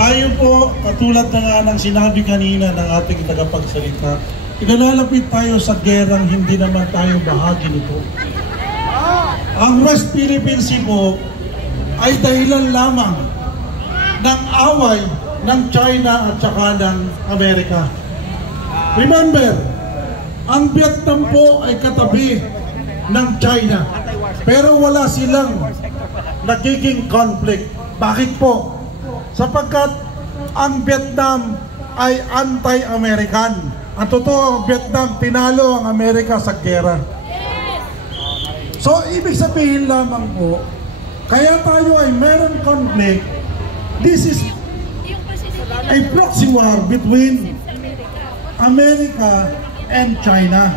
tayo po, katulad na nga ng sinabi kanina ng ating tagapagsalita, ilalapit tayo sa gerang hindi naman tayo bahagi nito. Ang West Philippine Sea po ay dahilan lamang ng away ng China at saka ng Amerika. Remember, ang Vietnam po ay katabi ng China, pero wala silang nagiging conflict. Bakit po? Sapagkat ang Vietnam ay anti-American. Ang totoo, ang Vietnam tinalo ang Amerika sa gera. So, ibig sabihin lamang po, kaya tayo ay meron conflict. This is a proxy war between America and China.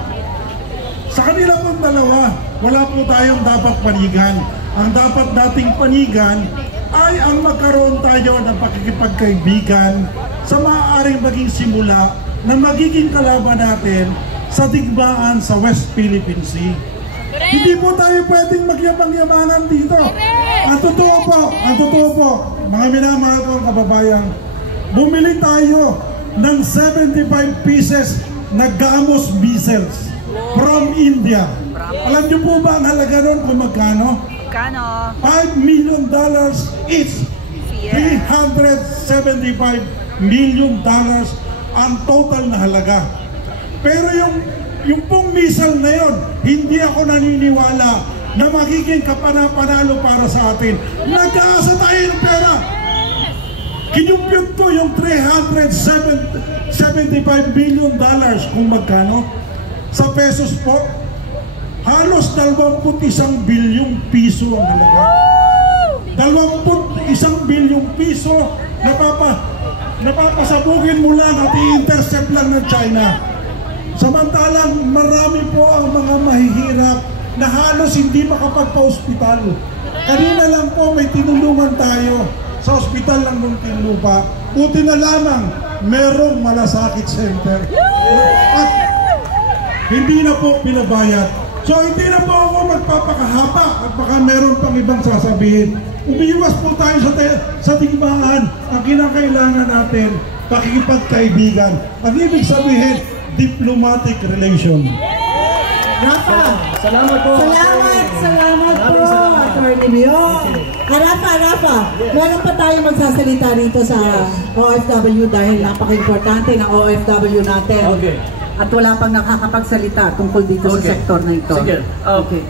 Sa kanila pong dalawa, wala po tayong dapat panigan. Ang dapat nating panigan ay ang magkaroon tayo ng pakikipagkaibigan sa maaaring maging simula na magiging kalaban natin sa digmaan sa West Philippine Sea. Hindi po tayo pwedeng magyabang-yamangan dito. Ang totoo po, mga minamahal kong kababayan, bumili tayo ng 75 pieces na Gamos missiles from India. Alam niyo po ba ang halaga nun kung magkano? $5 million each. $375 million ang total na halaga. Pero yung pong missile na yon, hindi ako naniniwala na magiging kapanapanalo para sa atin. Nagkaasa tayo ng pera. Kinumpute ko yung $375 million kung magkano. Sa pesos po, halos 21 bilyong piso ang halaga. 21 bilyong piso napapasabugin mo lang at i-intercept lang ng China. Samantalang marami po ang mga mahihirap na halos hindi makapagpa-hospital. Kanina lang po may tinulungan tayo sa ospital ng Muntinlupa. Buti na lamang merong malasakit center. At hindi na po pinabayad. So hindi na po ako magpapakahaba at baka meron pang ibang sasabihin. Umiiwas po tayo sa digmaan. Ang kinakailangan natin, pakikipagkaibigan. Ang ibig sabihin, diplomatic relation. Rafa, salamat po. Salamat po, Attorney Bio. Rafa, meron pa tayo magsasalita rito sa OFW dahil napaka-importante ng OFW natin. Okay. At wala pang nakakapagsalita tungkol dito sa sektor na ito. Sige. Okay.